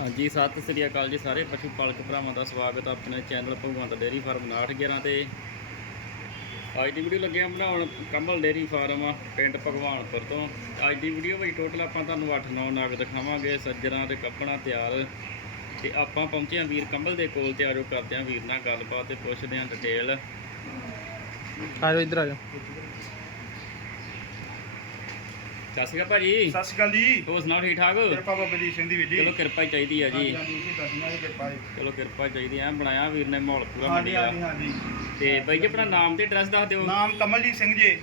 ਹਾਂਜੀ, ਸਤਿ ਸ੍ਰੀ ਅਕਾਲ ਜੀ ਸਾਰੇ ਪਸ਼ੂ ਪਾਲਕ ਭਰਾਵਾਂ ਦਾ ਸਵਾਗਤ ਹੈ ਆਪਣੇ ਚੈਨਲ ਭਗਵੰਤ ਡੇਅਰੀ ਫਾਰਮ 911 ਤੇ। ਅੱਜ ਦੀ ਵੀਡੀਓ ਲੱਗੇ ਆ ਬਣਾਉਣ ਕਮਲ ਡੇਅਰੀ ਫਾਰਮ ਪਿੰਡ ਭਗਵਾਨਪੁਰ ਤੋਂ। ਅੱਜ ਦੀ ਵੀਡੀਓ ਵਿੱਚ ਟੋਟਲ ਆਪਾਂ ਤੁਹਾਨੂੰ 8-9 ਨਾਗ ਦਿਖਾਵਾਂਗੇ ਸੱਜਰਾਂ ਤੇ ਕੱਪਣਾ ਤਿਆਰ। ਤੇ ਆਪਾਂ ਪਹੁੰਚੇ ਹਾਂ ਵੀਰ ਕਮਲ ਦੇ ਕੋਲ ਤੇ ਆਜੋ ਕਰਦੇ ਹਾਂ ਵੀਰ ਨਾਲ ਗੱਲਬਾਤ ਤੇ ਪੁੱਛਦੇ ਹਾਂ ਡਿਟੇਲ ਆ ਇੱਧਰ ਆ ਜਾਓ ਸਤਿ ਸ਼੍ਰੀ ਅਕਾਲ ਭਾਜੀ। ਸਤਿ ਸ਼੍ਰੀ ਅਕਾਲ ਜੀ। ਹੋਰ ਸੁਣਾਓ ਠੀਕ ਠਾਕ? ਕਿਰਪਾ ਬਾਬਾ ਦੀ ਸਿੰਘ ਦੀ ਜੀ। ਚਲੋ ਕਿਰਪਾ ਹੀ ਚਾਹੀਦੀ ਆ ਜੀ। ਚਲੋ ਕਿਰਪਾ ਚਾਹੀਦੀ ਐ ਬਣਾਇਆ ਵੀਰ ਨੇ ਮਾਹੌਲ ਪੂਰਾ ਹਾਂਜੀ ਮੰਡੀ ਦਾ। ਹਾਂਜੀ ਹਾਂਜੀ। ਤੇ ਬਾਈ ਜੀ ਆਪਣਾ ਨਾਮ ਤੇ ਐਡਰੈਸ ਦੱਸ ਦਿਓ। ਨਾਮ ਕਮਲਜੀਤ ਸਿੰਘ ਜੀ।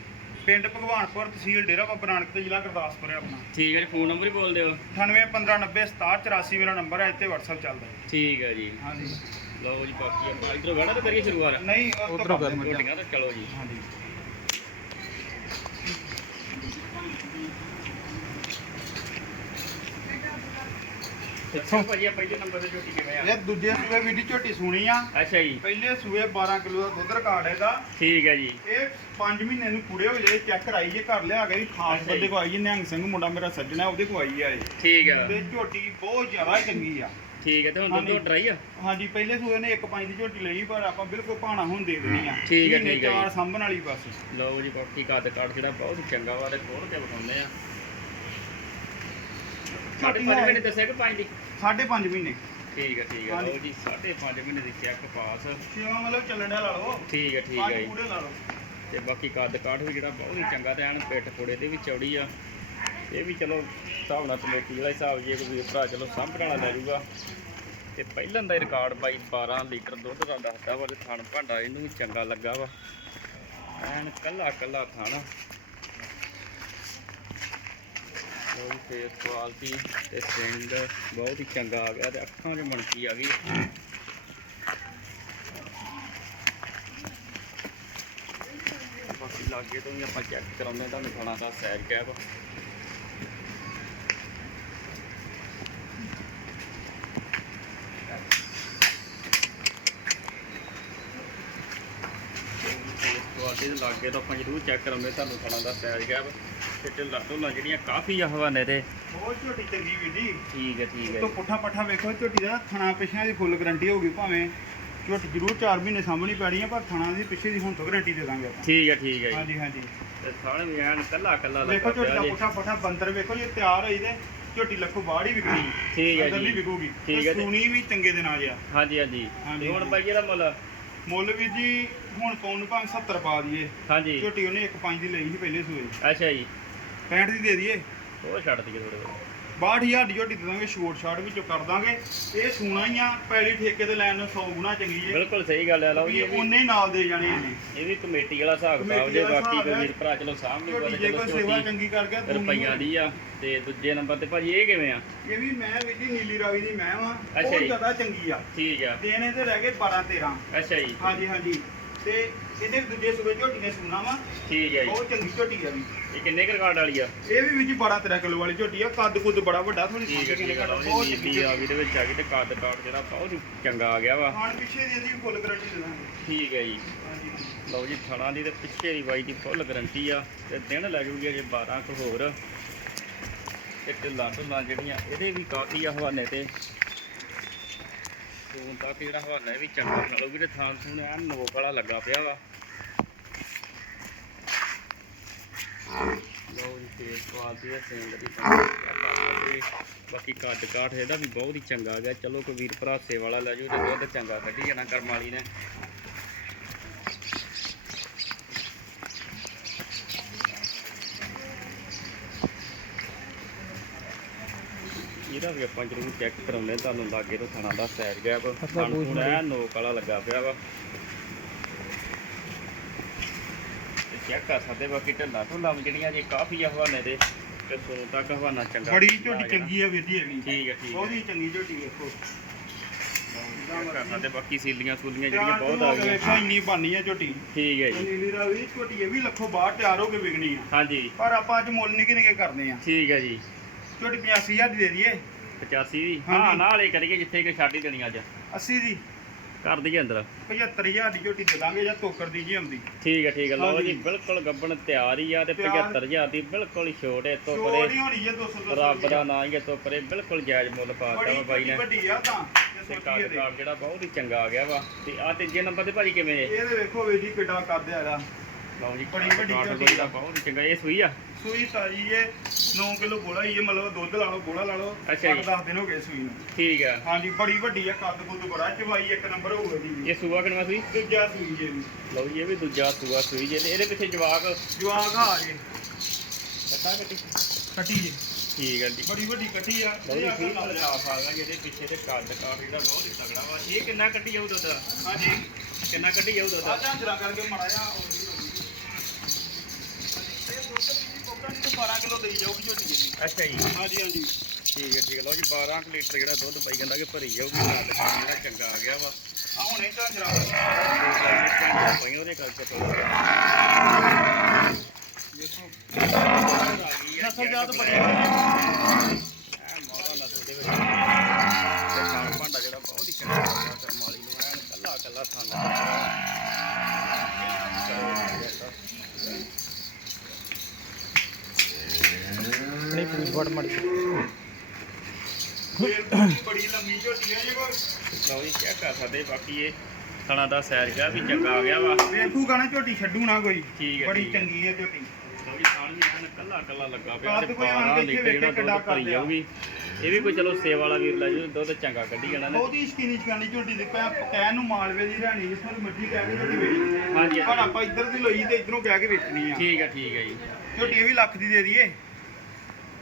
ਪਿੰਡ ਭਗਵਾਨਪੁਰ ਤਹਿਸੀਲ ਡੇਰਾ ਬਾਬਾ ਨਾਨਕ ਤੇ ਜ਼ਿਲ੍ਹਾ ਗੁਰਦਾਸਪੁਰ ਹੈ ਆਪਣਾ। ਠੀਕ ਹੈ ਜੀ ਫੋਨ ਨੰਬਰ ਹੀ ਬੋਲ ਦਿਓ। 9815906784 ਮੇਰਾ ਨੰਬਰ ਹੈ ਇੱਥੇ WhatsApp ਚੱਲਦਾ ਹੈ। ਠੀਕ ਹੈ ਜੀ। ਹਾਂਜੀ। ਲਓ ਜੀ ਬਾਕੀ ਆਪਾਂ ਇਧਰੋਂ ਗਾੜਾ ਤਾਂ ਕਰੀਏ ਸ਼ੁਰੂਆਤ? ਨਹੀਂ ਉੱਧਰੋਂ ਕੰਮ ਕਰ। ਮੱਝਾਂ। ਝੋਟੀਆਂ ਤਾਂ ਚਲੋ ਜੀ। ਹਾਂਜੀ। ਦੱਸੋ ਭਾਜੀ ਪਹਿਲੇ ਨੰਬਰ ਤੇ ਝੋਟੀ ਕਿਵੇਂ ਆ? ਇਹ ਦੂਜੇ ਸੂਏ ਵੀਡੀ ਝੋਟੀ ਸੁਣੀ ਆ। ਅੱਛਾ ਜੀ। ਪਹਿਲੇ ਸੂਏ 12 ਕਿਲੋ ਦਾ ਦੁੱਧ ਰਿਕਾਰਡ ਇਹਦਾ। ਠੀਕ ਹੈ ਜੀ। ਇਹ 5 ਮਹੀਨੇ ਨੂੰ ਪੂਰੇ ਹੋ ਗਏ ਚੈੱਕ ਕਰਾਈ ਜੇ ਘਰ ਲਿਆ ਵੀ ਖਾਸ। ਬੰਦੇ ਕੋ ਆਈ ਜੀ ਨਿਹੰਗ ਸਿੰਘ ਮੁੰਡਾ ਮੇਰਾ ਸੱਜਣਾ ਉਹਦੇ ਕੋ ਆਈ ਆ ਇਹ। ਠੀਕ ਹੈ ਤੇ ਝੋਟੀ ਬਹੁਤ ਜ਼ਿਆਦਾ ਚੰਗੀ ਆ। ਠੀਕ ਹੈ ਤੇ ਹੁਣ ਦੁੱਧ। ਡਰਾਈ ਆ? ਹਾਂਜੀ ਪਹਿਲੇ ਸੂਏ ਨੇ ਇੱਕ ਪੰਜ ਦੀ ਝੋਟੀ ਲਈ ਪਰ ਆਪਾਂ ਬਿਲਕੁਲ ਭਾਣਾ ਹੁਣ ਦੇ ਦੇਣੀ ਆ। ਠੀਕ ਹੈ, ਠੀਕ ਹੈ ਚਾਰ। ਸਾਂਭਣ ਵਾਲੀ ਬਸ। ਲਓ ਜੀ ਬਾਕੀ ਕੱਦ ਕਾਠ ਜਿਹੜਾ ਬਹੁਤ ਚੰਗਾ ਵਾ ਤੇ ਖੋਲ ਕੇ ਵਿਖਾਉਂਦੇ ਆ। ਸਾਡੇ ਝੋਟੀ ਪੰਜ ਹੈ। ਮਹੀਨੇ ਦੱਸਿਆ ਕਿ ਪੰਜ ਦੀ ਸਾਢੇ ਪੰਜ ਮਹੀਨੇ। ਠੀਕ ਹੈ ਠੀਕ ਹੈ। ਲਓ ਜੀ 5.5 ਮਹੀਨੇ ਦੀ ਚੈੱਕ ਪਾਸ। ਸੇਵਾ ਮਤਲਬ ਚੱਲਣ ਦਾ ਲਾ ਲਓ। ਠੀਕ ਹੈ ਠੀਕ ਹੈ ਜੀ। ਪੂਰੇ ਲਾ ਲਓ। ਤੇ ਬਾਕੀ ਕੱਦ ਕਾਠ ਵੀ ਜਿਹੜਾ ਬਹੁਤ ਹੀ ਚੰਗਾ ਤੇ ਐਨ ਪਿੱਠ ਕੋੜੇ ਤੇ ਵੀ ਚੌੜੀ ਆ। ਇਹ ਵੀ ਚਲੋ ਹਿਸਾਬ ਨਾਲ ਕਮੇਟੀ ਵਾਲਾ ਹਿਸਾਬ ਜੇ ਕੋਈ ਭਰਾ ਚਲੋ ਸਾਂਭਣ ਵਾਲਾ ਲੈ ਜਾਊਗਾ ਤੇ ਪਹਿਲਾਂ ਦਾ ਰਿਕਾਰਡ ਬਾਈ 12 ਲੀਟਰ ਦੁੱਧ ਦਾ ਦੱਸਦਾ ਵਾ ਤੇ ਥਣ ਭਾਂਡਾ ਇਹਨੂੰ ਵੀ ਚੰਗਾ ਲੱਗਾ ਵਾ। ਐਨ ਕੱਲਾ ਕੱਲਾ ਥਣ। ਉਹ ਫੇਸ ਕੁਆਲਿਟੀ ਤੇ ਸਿੰਗ ਬਹੁਤ ਹੀ ਚੰਗਾ ਆ ਗਿਆ ਤੇ ਅੱਖਾਂ 'ਚ ਮਣਕੀ ਆ ਗਈ। ਬਾਕੀ ਲਾਗੇ ਤੋਂ ਵੀ ਆਪਾਂ ਚੈੱਕ ਕਰਾਉਂਦੇ ਤੁਹਾਨੂੰ ਖਾਣਾ ਦਾ ਸੈਰ ਕੈਬ। ਕੁਆਲਿਟੀ ਦੇ ਲਾਗੇ ਤੋਂ ਆਪਾਂ ਜ਼ਰੂਰ ਚੈੱਕ ਕਰਾਉਂਦੇ ਤੁਹਾਨੂੰ ਖਾਣਾ ਦਾ ਸੈਰ ਕੈਬ। ਤੇ ਢਿੱਲਾ ਢੁੱਲਾ ਜਿਹੜੀਆਂ ਕਾਫੀ ਆ ਹਵਾਨੇ ਤੇ। ਬਹੁਤ ਝੋਟੀ ਚੰਗੀ ਵੀਰ ਜੀ। ਠੀਕ ਹੈ ਠੀਕ ਹੈ। ਤੋਂ ਪੁੱਠਾ ਪੱਠਾ ਵੇਖੋ ਝੋਟੀ ਦਾ ਥਣਾ ਪਿਛਿਆਂ ਦੀ ਫੁੱਲ ਗਾਰੰਟੀ ਹੋਊਗੀ ਭਾਵੇਂ ਝੋਟੀ ਜ਼ਰੂਰ 4 ਮਹੀਨੇ ਸਾਂਭਣੀ ਪੈਣੀ ਆ ਪਰ ਥਣਾ ਦੀ ਪਿੱਛੇ ਦੀ ਹੁਣ ਤੋਂ ਗਾਰੰਟੀ ਦੇ ਦਾਂਗੇ ਆਪਾਂ। ਠੀਕ ਹੈ ਠੀਕ ਹੈ ਹਾਂਜੀ ਹਾਂਜੀ। ਤੇ ਸਾਲੇ ਵੀ ਐਨ ਕੱਲਾ ਕੱਲਾ ਵੇਖੋ ਲੱਗਾ ਝੋਟੀ ਪਿਆ ਦਾ ਪੁੱਠਾ ਪੱਠਾ ਬੰਦਰ ਵੇਖੋ ਜੇ ਤਿਆਰ ਹੋਈ ਤੇ ਝੋਟੀ ਲੱਖੋਂ ਹੀ ਵਿਕਣੀ ਠੀਕ ਹੈ ਜੀ। ਨਹੀਂ ਵਿਕੂਗੀ। ਠੀਕ ਹੈ ਸੂਣੀ ਵੀ ਚੰਗੇ ਦੇ ਨਾਲ ਆ। ਹਾਂਜੀ ਹਾਂਜੀ। ਹੁਣ। ਬਾਈ ਇਹਦਾ ਮੁੱਲ? ਮੁੱਲ ਵੀ ਜੀ ਹੁਣ ਪੌਣ ਭਾਵੇਂ 70 ਪਾ ਦਈਏ। ਹਾਂਜੀ। ਝੋਟੀ ਉਹਨੇ ਇੱਕ ਪੰਜ ਦੀ ਲਈ ਸੀ ਪਹਿਲੇ ਸੂਏ। ਅੱਛਾ ਜੀ। 65 ਦੀ ਦੇ ਦਈਏ। ਉਹ ਛੱਡ ਦਈਏ ਥੋੜੇ ਬਹੁਤ। 62000 ਦੀ ਝੋਟੀ ਦੇ ਦਾਂਗੇ ਸ਼ੋਰਟ ਸ਼ਾਰਟ ਵਿੱਚੋਂ ਕਰ ਦਾਂਗੇ। ਇਹ ਸੂਣਾ ਹੀ ਆ ਪੈਲੀ ਠੇਕੇ ਤੇ ਲੈਣ ਨੂੰ 100 ਗੁਣਾ ਚੰਗੀ ਏ। ਬਿਲਕੁਲ ਸਹੀ ਗੱਲ ਹੈ ਲਓ ਵੀ ਇਹ ਉਹਨੇ ਹੀ ਨਾਲ ਦੇ ਜਾਣੇ ਇਹਨੇ ਇਹ ਵੀ ਕਮੇਟੀ ਵਾਲਾ ਹਿਸਾਬ ਕਿਤਾਬ ਜੇ ਬਾਕੀ ਕੋਈ। ਵੀਰ ਭਰਾ ਚਲੋ ਸਾਹਮਣੇ ਝੋਟੀ ਜੇ ਕੋਈ ਸੇਵਾ ਚੰਗੀ ਕਰ ਗਿਆ ਤੂੰ ਰੁਪਈਆ ਦੀ ਆ ਤੇ ਦੂਜੇ ਨੰਬਰ ਤੇ ਭਾਜੀ ਇਹ ਕਿਵੇਂ ਆ? ਇਹ ਵੀ ਮੈਂ ਵੀ ਜੀ ਨੀਲੀ ਰਾਵੀ ਦੀ ਮੈਂ ਵਾਂ। ਜੀ। ਜ਼ਿਆਦਾ ਚੰਗੀ ਆ। ਠੀਕ ਆ। ਦੇਣੇ ਤੇ ਰਹਿ ਗਏ 12 13 ਅੱਛਾ ਜੀ। ਹਾਂਜੀ ਹਾਂਜੀ। ਤੇ ਇਹਦੇ ਦੂਜੇ ਸੂਬੇ ਝੋਟੀਆਂ ਸੂਣਾ ਵਾ। ਠੀਕ ਹੈ ਜੀ। ਬਹੁਤ ਚੰਗੀ ਝੋਟੀ ਆ ਵੀ। ਇਹ ਕਿੰਨੇ ਕੁ ਰਿਕਾਰਡ ਵਾਲੀ ਆ? ਇਹ ਵੀ ਵੀ ਜੀ 12 13 ਕਿਲੋ ਵਾਲੀ ਝੋਟੀ ਆ। ਕੱਦ ਕੁੱਦ ਬੜਾ ਵੱਡਾ ਥੋੜੀ ਠੀਕ ਹੈ ਠੀਕ ਆ। ਲਓ ਬਹੁਤ ਜੀ ਚੰਗੀ ਨੀਲੀ ਆ ਝੋਟੀ ਗਈ ਦੇ ਵਿੱਚ ਆ ਗਈ ਤੇ ਕੱਦ ਕਾਟ ਜਿਹੜਾ ਬਹੁਤ ਹੀ ਚੰਗਾ ਆ ਗਿਆ ਵਾ। ਖਾਣ ਪਿੱਛੇ ਦੀ ਇਹਦੀ ਫੁੱਲ ਗਰੰਟੀ ਦੇ ਦਾਂਗੇ। ਠੀਕ ਹੈ ਜੀ। ਹਾਂਜੀ ਹਾਂਜੀ। ਲਓ ਜੀ ਥਣਾ ਦੀ ਤੇ ਪਿੱਛੇ ਦੀ ਬਾਈ ਦੀ ਫੁੱਲ ਗਾਰੰਟੀ ਆ। ਤੇ ਦਿਨ ਲੈ ਜੂਗੀ ਅਜੇ 12 ਕੁ ਹੋਰ। ਤੇ ਢਿੱਲਾਂ ਢੁੱਲਾਂ ਜਿਹੜੀਆਂ ਇਹਦੇ ਵੀ ਕਾਫੀ ਆ ਹਵਾਨੇ ਤੇ। ਹੁਣ ਤੱਕ ਜਿਹੜਾ ਹਵਾਨਾ ਇਹ ਵੀ ਚੰਗਾ ਮਿਲੂਗੀ ਤੇ ਥਾਂ ਥੂਣ ਐਨ ਨੋਕ ਵਾਲਾ ਲੱਗਾ ਪਿਆ ਵਾ। ਲਓ ਜੀ ਫੇਸ ਕੁਆਲਿਟੀ ਹੈ ਸੇਮ ਦੀ ਤੇ ਬਾਕੀ ਕੱਟ ਕਾਠ ਇਹਦਾ ਵੀ ਬਹੁਤ ਹੀ ਚੰਗਾ ਗਿਆ। ਚਲੋ ਕੋਈ ਵੀਰ ਭਰਾ ਸੇ ਵਾਲਾ ਲੈ ਜਾਓ ਤੇ ਦੁੱਧ ਚੰਗਾ ਕੱਢੀ ਜਾਣਾ ਕਰਮ ਵਾਲੀ ਨੇ। ਇਹਦਾ ਵੀ ਆਪਾਂ ਜ਼ਰੂਰ ਚੈੱਕ ਕਰਾਉਂਦੇ ਤੁਹਾਨੂੰ ਲਾਗੇ ਤੋਂ ਥਾਣਾ ਦਾ ਸੈਰ ਗਿਆ ਵਾ। ਅੱਛਾ, ਥਣ ਨੋਕ ਵਾਲਾ ਲੱਗਾ ਪਿਆ ਵਾ। ਤੇ ਚੈੱਕ ਕਰ ਸਕਦੇ ਬਾਕੀ ਢੱਲਾ ਢੁੱਲਾ ਵੀ ਜਿਹੜੀਆਂ ਜੇ ਕਾਫੀ ਆ ਹਵਾਨੇ ਦੇ ਤੇ ਸੋਨ ਤੱਕ ਹਵਾਨਾ ਚੰਗਾ ਬੜੀ ਝੋਟੀ। ਚੰਗੀ ਆ ਵੀਰ ਜੀ ਵੀ। ਠੀਕ ਹੈ ਠੀਕ ਹੀ ਚੰਗੀ ਝੋਟੀ ਵੇਖੋ ਚੈੱਕ ਕਰ ਸਕਦੇ ਬਾਕੀ ਸੀਲੀਆਂ ਸੂਲੀਆਂ ਜਿਹੜੀਆਂ ਬਹੁਤ ਆ ਕੇ ਗਈਆਂ। ਇੰਨੀ ਬਾਨੀ ਆ ਝੋਟੀ। ਠੀਕ ਹੈ ਜੀ। ਨੀਲੀ ਰਾਵੀ ਝੋਟੀ ਇਹ ਵੀ ਲੱਖੋਂ ਬਾਹਰ ਤਿਆਰ ਹੋ ਕੇ ਵਿਕਣੀ ਆ। ਹਾਂਜੀ। ਪਰ ਆਪਾਂ ਅੱਜ ਮੁੱਲ ਨਿੱਕੇ ਨਿੱਕੇ ਕਰਦੇ ਆ। ਠੀਕ ਹੈ ਜੀ। ਝੋਟੀ 85000 ਦੀ ਦੇ ਦਈਏ। 85 ਵੀ ਹਾਂਜੀ। ਹਾਂ ਨਾਲ ਹੀ ਕਰੀਏ ਜਿੱਥੇ ਕਿ ਛੱਡ ਹੀ ਦੇਣੀ ਅੱਜ। 80 ਦੀ। ਕਰ ਦਈਏ ਅੰਦਰ। 75000 ਦੀ ਝੋਟੀ ਦੇ ਦਾਂਗੇ ਜਾਂ ਤੋਕਰ ਦੀ ਜੀ ਆਉਂਦੀ। ਠੀਕ ਹੈ ਠੀਕ ਹੈ ਲਓ ਹਾਂਜੀ। ਜੀ ਬਿਲਕੁਲ ਗੱਬਣ ਤਿਆਰ ਹੀ ਆ ਤੇ ਤਿਆਰ। 75000 ਦੀ ਬਿਲਕੁਲ ਛੋਟ ਹੈ ਤੋਂ ਪਰੇ ਹੋਣੀ ਜੇ 200 200 ਰੱਬ ਦਾ ਨਾਂ ਹੀ ਹੈ ਤੋਂ ਪਰੇ ਬਿਲਕੁਲ ਜਾਇਜ਼ ਮੁੱਲ ਪਾਤਾ ਬੜੀ ਵਾ ਬਾਈ ਨੇ। ਵੱਡੀ ਆ ਤਾਂ ਜੇ ਤੇ ਸੋਚੀਏ ਤੇ। ਕਾਰਡ ਜਿਹੜਾ ਬਹੁਤ ਹੀ ਚੰਗਾ ਆ ਗਿਆ ਵਾ। ਤੇ ਆ ਤੀਜੇ ਨੰਬਰ ਤੇ ਭਾਜੀ ਕਿਵੇਂ ਹੈ? ਇਹਦੇ ਵੇਖੋ ਕਿੱਡਾ ਕੱਦ ਹੈਗਾ। ਲਓ ਜੀ ਬੜੀ ਵੱਡੀ ਝੋਟੀ ਦਾ ਬਹੁਤ ਹੀ ਚੰਗਾ ਇਹ ਸੂਈ ਆ? ਸੂਈ ਤਾਜੀ ਇਹ 9 ਕਿਲੋ ਗੋਲਾ ਹੀ ਇਹ ਮਤਲਬ ਦੁੱਧ ਲਾ ਲਓ ਗੋਲਾ ਲਾ ਲਓ ਅੱਛਾ ਜੀ। 10 ਦਿਨ ਹੋ ਗਏ ਸੂਈ ਨੂੰ। ਠੀਕ ਆ। ਹਾਂਜੀ ਬੜੀ ਵੱਡੀ ਆ ਕੱਦ ਕੁੱਦ ਬੜਾ ਚਵਾਈ ਇੱਕ ਨੰਬਰ ਹੋਊਗਾ ਜੀ। ਇਹ ਸੂਆ ਕਿਨਵਾ ਸੂਈ? ਦੂਜਾ ਸੂਈ ਜੇ ਲਓ ਜੀ ਇਹ ਵੀ ਦੂਜਾ ਸੂਆ ਸੂਈ ਜੇ ਤੇ ਇਹਦੇ ਪਿੱਛੇ ਜਵਾਕ ਜਵਾਗ ਆ ਜੇ ਕੱਟਾ ਕੱਟੀ? ਕੱਟੀ ਜੇ। ਠੀਕ ਹੈ ਜੀ। ਬੜੀ ਵੱਡੀ ਕੱਟੀ ਆ। ਲਓ ਜੀ ਇਹ ਆ ਆ ਸਾਫ਼ ਆ ਗਿਆ ਜਿਹਦੇ ਪਿੱਛੇ ਤੇ ਕੱਦ ਕਾਠ ਜਿਹੜਾ ਬਹੁਤ ਹੀ ਤਗੜਾ ਵਾ। ਇਹ ਕਿੰਨਾ ਕੱਢੀ ਜਾਊ ਦੁੱਧ ਹਾਂਜੀ। ਕਿੰਨਾ ਕੱਢੀ ਜਾਊ ਦੁੱਧ ਆ ਝਾਂਜਰਾ ਕਰਕੇ ਮੜਾ ਜਾ 12 ਕਿਲੋ ਦੇਈ ਜਾਊਗੀ ਝੋਟੀ ਜੀ ਅੱਛਾ ਜੀ। ਹਾਂਜੀ ਹਾਂਜੀ। ਠੀਕ ਹੈ ਠੀਕ ਹੈ। ਲਓ ਜੀ 12 ਕੁ ਲੀਟਰ ਜਿਹੜਾ ਦੁੱਧ ਪਈ ਜਾਂਦਾ ਕਿ ਭਰੀ ਜਾਊਗੀ ਕਾਠ ਜਿਹੜਾ ਚੰਗਾ ਆ ਗਿਆ ਵਾ। ਆ ਹੁਣੇ ਝਾਂਜਰਾ ਪਈ ਉਹਦੇ ਕਰਕੇ ਥੋੜਾ ਦੇਖੋ ਨਸਲ ਜਾਤ ਬੜੀ ਐ ਹੋਈ ਮੋਹਰਾ ਨਸਲ ਦੇ ਵਿੱਚ ਤੇ ਖਾਣ ਭਾਂਡਾ ਜਿਹੜਾ ਬਹੁਤ ਹੀ ਚੰਗਾ ਲੱਗਦਾ ਕਰਮ ਵਾਲੀ ਨੂੰ ਐਨ ਕੱਲਾ ਕੱਲਾ ਥਾਂ ਨਹੀਂ ਪੂਛ ਫੜ ਮੜ ਬੜੀ ਲੰਮੀ ਝੋਟੀ ਆ ਜੇ ਕੋ। ਲਓ ਜੀ ਚੈੱਕ ਕਰ ਸਕਦੇ ਬਾਕੀ ਇਹ ਥਣਾ ਦਾ ਸੈਰ ਗਿਆ ਵੀ ਚੰਗਾ ਆ ਗਿਆ ਵਾ। ਵੇਖੂਗਾ ਨਾ ਝੋਟੀ ਛੱਡੂ ਨਾ ਕੋਈ। ਠੀਕ ਹੈ ਬੜੀ ਠੀਕ ਹੈ। ਚੰਗੀ ਹੈ ਝੋਟੀ। ਲਓ ਜੀ ਖਾਣ ਵੀ ਐਨ ਕੱਲਾ ਕੱਲਾ ਲੱਗਾ ਪਿਆ ਕੱਦ ਤੇ ਕੋਈ ਆਣ 12 ਕੇ ਲੀਟਰ ਵੇਖੇ ਜਿਹੜਾ ਕਿੱਡਾ ਦੁੱਧ ਭਰੀ ਕੱਦ ਆ। ਜਾਊਗੀ। ਇਹ ਵੀ ਕੋਈ ਚਲੋ ਸੇਵਾ ਵਾਲਾ ਵੀਰ ਲੈ ਜੂ ਦੁੱਧ ਚੰਗਾ ਕੱਢੀ ਜਾਣਾ ਨੇ ਬਹੁਤ ਹੀ ਸਕੀਨੀ ਚਕਾਨੀ ਝੋਟੀ ਦੀ ਪੈ ਕਹਿਣ ਨੂੰ ਮਾਲਵੇ ਦੀ ਰਾਣੀ ਨੂੰ ਕਹਿ ਕੇ ਝੋਟੀ ਵੇਚਣੀ। ਹੈ। ਹਾਂਜੀ, ਪਰ ਆਪਾਂ ਇੱਧਰ ਦੀ ਲਈ ਤੇ ਇੱਧਰੋਂ ਕਹਿ ਕੇ ਵੇਚਣੀ ਆ। ਠੀਕ ਹੈ ਠੀਕ ਹੈ ਜੀ। ਝੋਟੀ ਇਹ ਵੀ ਲੱਖ ਦੀ ਦੇ ਦਈਏ।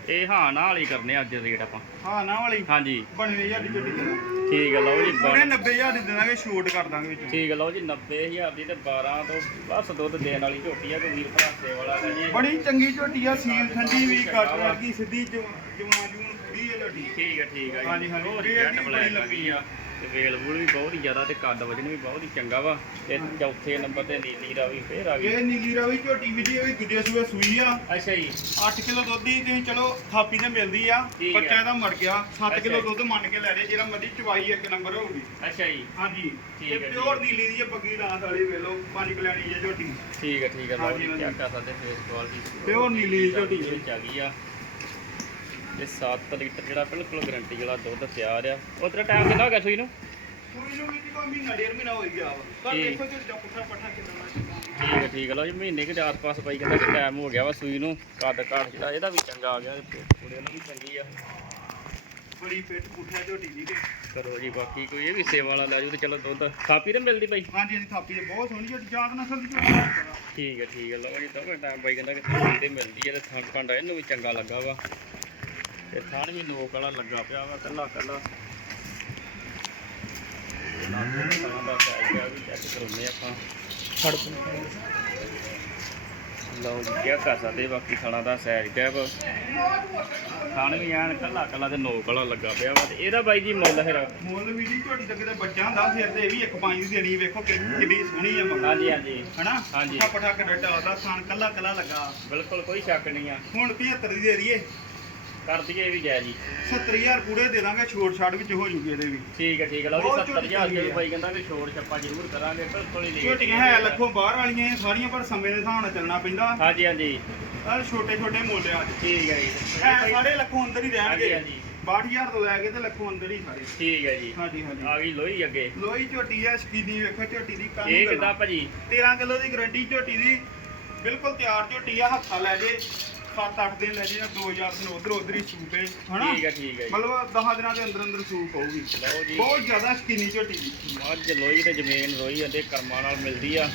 ਇਹ ਹਾਂ ਨਾਲ ਹੀ ਕਰਨੇ ਅੱਜ ਰੇਟ ਆਪਾਂ। ਹਾਂ ਨਾ ਵਾਲੀ? ਹਾਂਜੀ। 92000 ਦੀ ਝੋਟੀ ਦੇ ਦਾਂਗੇ ਠੀਕ ਹੈ ਲਓ ਜੀ ਬਣ- 90000 ਦੀ ਦੇ ਦਾਂਗੇ ਛੋਟ ਕਰ ਦਾਂਗੇ ਵਿੱਚੋਂ। ਠੀਕ ਹੈ ਲਓ ਜੀ 90000 ਦੀ ਤੇ 12 ਤੋਂ ਬਸ ਦੁੱਧ ਦੇਣ ਵਾਲੀ ਝੋਟੀ ਆ ਕੋਈ ਵੀਰ ਭਰਾ ਸੇ ਵਾਲਾ ਹੈ ਜੀ। ਬੜੀ ਚੰਗੀ ਝੋਟੀ ਆ ਸੀਲ ਠੰਡੀ ਵੀ ਕੱਟ ਵਰਗੀ ਸਿੱਧੀ ਜਵਾਨ ਜੂਨ ਪੂਰੀ ਹੈ ਝੋਟੀ। ਠੀਕ ਹੈ ਠੀਕ ਹੈ ਹਾਂਜੀ, ਹਾਂਜੀ। ਵੀ ਬਲੈਕ ਬੜੀ ਗਈ ਆ। ਤੇ ਵੇਲ ਵੂਲ ਵੀ ਬਹੁਤ ਹੀ ਜ਼ਿਆਦਾ ਤੇ ਕੱਦ ਵਜਨ ਵੀ ਬਹੁਤ ਹੀ ਚੰਗਾ ਵਾ। ਤੇ ਚੌਥੇ ਨੰਬਰ ਤੇ ਨੀਲੀ ਰਾਵੀ ਫੇਰ ਆ ਗਈ। ਇਹ ਨੀਲੀ ਰਾਵੀ ਝੋਟੀ ਵੀ ਜੀ ਇਹ ਵੀ ਦੂਜੇ ਸੂਏ ਸੂਈ ਆ। ਅੱਛਾ ਜੀ। 8 ਕਿਲੋ ਦੁੱਧ ਦੀ ਤੁਸੀਂ ਚਲੋ ਥਾਪੀ ਤੇ ਮਿਲਦੀ ਆ ਠੀਕ ਆ। ਬੱਚਾ ਇਹਦਾ ਮਰ ਗਿਆ। 7 ਅੱਛਾ ਕਿਲੋ ਜੀ। ਦੁੱਧ ਮੰਨ ਕੇ ਲੈ ਜੇ ਜਿਹੜਾ ਮਰਜ਼ੀ ਚਵਾਈ ਇੱਕ ਨੰਬਰ ਹੋਊਗੀ। ਅੱਛਾ ਜੀ। ਹਾਂਜੀ। ਠੀਕ ਤੇ ਹੈ, ਪਿਓਰ ਠੀਕ ਨੀਲੀ ਦੀ ਇਹ ਬੱਗੀ ਰਾਤ ਵਾਲੀ ਵੇਲੋ ਪੰਜ ਕਲਿਆਣੀ ਜੇ ਝੋਟੀ। ਠੀਕ ਹੈ ਠੀਕ ਹੈ ਲਓ ਹਾਂਜੀ, ਜੀ ਹਾਂਜੀ। ਚੈੱਕ ਕਰ ਸਕਦੇ ਫੇਸ ਕੁਆਲਿਟੀ Pure ਨੀਲੀ ਝੋਟੀ ਜੀ। ਆ ਗਈ ਆ। ਤੇ 7 ਲੀਟਰ ਜਿਹੜਾ ਬਿਲਕੁਲ ਗਾਰੰਟੀ ਜਿਹੜਾ ਦੁੱਧ ਤਿਆਰ ਆ। ਉਹ ਤੇਰਾ ਟਾਈਮ ਕਿੰਨਾ ਹੋ ਗਿਆ ਸੂਈ ਨੂੰ? ਸੂਈ ਨੂੰ ਵੀ ਜੀ ਕੋਈ ਮਹੀਨਾ ਡੇਢ ਮਹੀਨਾ ਹੋ ਗਿਆ ਵਾ। ਪਰ। ਦੇਖੋ ਦਾ ਪੁੱਠਾ ਪੱਠਾ ਕਿੰਨਾ ਠੀਕ ਹੈ ਠੀਕ ਹੈ ਲਓ ਜੀ ਮਹੀਨੇ ਕੁ ਆਸ-ਪਾਸ ਬਾਈ ਕਹਿੰਦਾ ਕਿ ਟਾਈਮ ਹੋ ਗਿਆ ਵਾ ਸੂਈ ਨੂੰ। ਕੱਦ ਕਾਠ ਜਿਹੜਾ ਇਹਦਾ ਵੀ ਚੰਗਾ ਆ ਗਿਆ ਤੇ ਕੁੜੇ ਨੂੰ ਵੀ ਚੰਗੀ ਆ। ਬੜੀ ਫਿੱਟ ਪੁੱਠਾ ਝੋਟੀ ਦੀ ਤੇ। ਕਰੋ ਜੀ ਬਾਕੀ ਕੋਈ ਇਹ ਵੀ ਸੇਵਾ ਵਾਲਾ ਲੈ ਜੂ ਤੇ ਚਲੋ ਦੁੱਧ ਖਾਪੀ ਤੇ ਮਿਲਦੀ ਬਾਈ? ਹਾਂਜੀ ਇਹਦੀ ਥਾਪੀ ਤੇ ਬਹੁਤ ਸੋਹਣੀ ਝੋਟੀ ਜਾਤ ਨਸਲ ਦੀ ਝੋਟੀ। ਠੀਕ ਹੈ ਠੀਕ ਹੈ ਲਓ ਜੀ ਦੋਵੇਂ ਟਾਈਮ ਬਾਈ ਕਹਿੰਦਾ ਕਿ ਖਾਪੀ ਤੇ ਮਿਲਦੀ ਹੈ ਤੇ ਥਣ ਭਾਂਡਾ ਇਹਨੂੰ ਵੀ ਚੰਗਾ ਲੱਗਾ ਵਾ। ਤੇ ਥਣ ਵੀ ਨੋਕ ਵਾਲਾ ਲੱਗਾ ਪਿਆ ਵਾ ਕੱਲਾ ਕੱਲਾ। ਥਣਾਂ ਦਾ ਸਾਈਜ਼ ਆ ਵੀ ਚੈੱਕ ਕਰਾਉਂਦੇ ਆਪਾਂ ਫੜ ਲਓ ਜੀ ਕੀ ਕਰ ਸਕਦੇ ਬਾਕੀ ਥਣਾ ਦਾ ਸਾਈਜ਼ ਗੈਪ ਥਣ ਵੀ ਐਨ ਕੱਲਾ ਕੱਲਾ ਤੇ ਨੋਕ ਵਾਲਾ ਲੱਗਾ ਪਿਆ ਵਾ ਤੇ ਇਹਦਾ ਬਾਈ ਜੀ ਮੁੱਲ ਫਿਰ ਮੁੱਲ ਵੀ ਜੀ ਝੋਟੀ ਤੱਕ ਦਾ ਬੱਚਾ ਹੁੰਦਾ ਫਿਰ ਤੇ ਇਹ ਵੀ ਇੱਕ ਪੰਜ ਦੀ ਦੇਣੀ ਵੇਖੋ ਕਿੰਨੀ ਸੋਹਣੀ ਆ ਮਗਰ ਹਾਂਜੀ ਹਾਂਜੀ। ਹਨਾ? ਹਾਂਜੀ। ਪੱਠਾ ਕਿੱਡਾ ਟਾਦਾ ਥਾਨ ਕੱਲਾ ਕੱਲਾ ਲੱਗਾ। ਬਿਲਕੁਲ ਕੋਈ ਸ਼ੱਕ ਨਹੀਂ ਆ। ਹੁਣ 75 ਦੀ ਦੇ ਦਈਏ। ਕਰ ਦਈਏ ਇਹ ਵੀ ਜੈ। ਜੀ 70000 ਪੂਰੇ ਦੇ ਦਾਂਗੇ ਛੋਟ ਛਾੜ ਵਿੱਚ ਹੋ ਜੂਗੀ ਇਹਦੇ ਵੀ। ਠੀਕ ਹੈ ਠੀਕ ਹੈ ਲਓ ਜੀ ਬਹੁਤ 70000 ਝੋਟੀ ਦੇ ਆ। ਬਾਈ ਕਹਿੰਦਾ ਕਿ ਛੋੜ ਛੱਪਾ ਜ਼ਰੂਰ ਕਰਾਂਗੇ ਬਿਲਕੁਲ ਹੀ late ਝੋਟੀਆਂ ਹੈ ਲੱਖੋਂ ਬਾਹਰ ਵਾਲੀਆਂ ਇਹ ਸਾਰੀਆਂ ਪਰ ਸਮੇਂ ਦੇ ਹਿਸਾਬ ਨਾਲ ਚੱਲਣਾ ਪੈਂਦਾ। ਹਾਂਜੀ ਹਾਂਜੀ। ਆ ਛੋਟੇ ਛੋਟੇ ਮੁੱਲ ਆ ਅੱਜ। ਠੀਕ ਹੈ ਜੀ। ਹੈ ਸਾਰੇ ਲੱਖੋਂ ਅੰਦਰ ਹੀ ਹਾਂਜੀ ਰਹਿਣਗੇ ਹਾਂਜੀ 62000 ਤੋਂ ਲੈ ਕੇ ਤੇ ਲੱਖੋਂ ਅੰਦਰ ਹੀ ਸਾਰੇ। ਠੀਕ ਹੈ ਜੀ। ਹਾਂਜੀ ਹਾਂਜੀ। ਆ ਗਈ ਲੋਹੀ ਅੱਗੇ। ਲੋਈ ਝੋਟੀ ਆ ਸਕੀਨੀ ਵੇਖੋ ਝੋਟੀ ਦੀ ਕੰਨ ਇਹ ਕਿਦਾਂ ਭਾਜੀ? 13 ਕਿਲੋ ਦੀ ਗਰੰਟੀ ਝੋਟੀ ਦੀ ਬਿਲਕੁਲ ਤਿਆਰ ਝੋਟੀ ਆ ਹੱਥਾ ਲੈ ਜੇ। 7-8 ਦਿਨ ਲੈ ਜੇ ਜਾਂ 2000 ਦਿਨ ਉਧਰ ਉਧਰ ਹੀ ਸੂਪੇ ਹਨਾ? ਠੀਕ ਹੈ ਠੀਕ ਹੈ ਜੀ। ਮਤਲਬ 10 ਦਿਨਾਂ ਦੇ ਅੰਦਰ ਅੰਦਰ ਸੂਪ ਹੋਊਗੀ। ਲਓ ਜੀ। ਬਹੁਤ ਜ਼ਿਆਦਾ ਸਕੀਨੀ ਝੋਟੀ ਦੀ ਮੱਝ ਲੋਹੀ ਤੇ ਜ਼ਮੀਨ ਰੋਈ ਜਾਂਦੇ ਕਰਮਾਂ ਨਾਲ ਮਿਲਦੀ ਆ।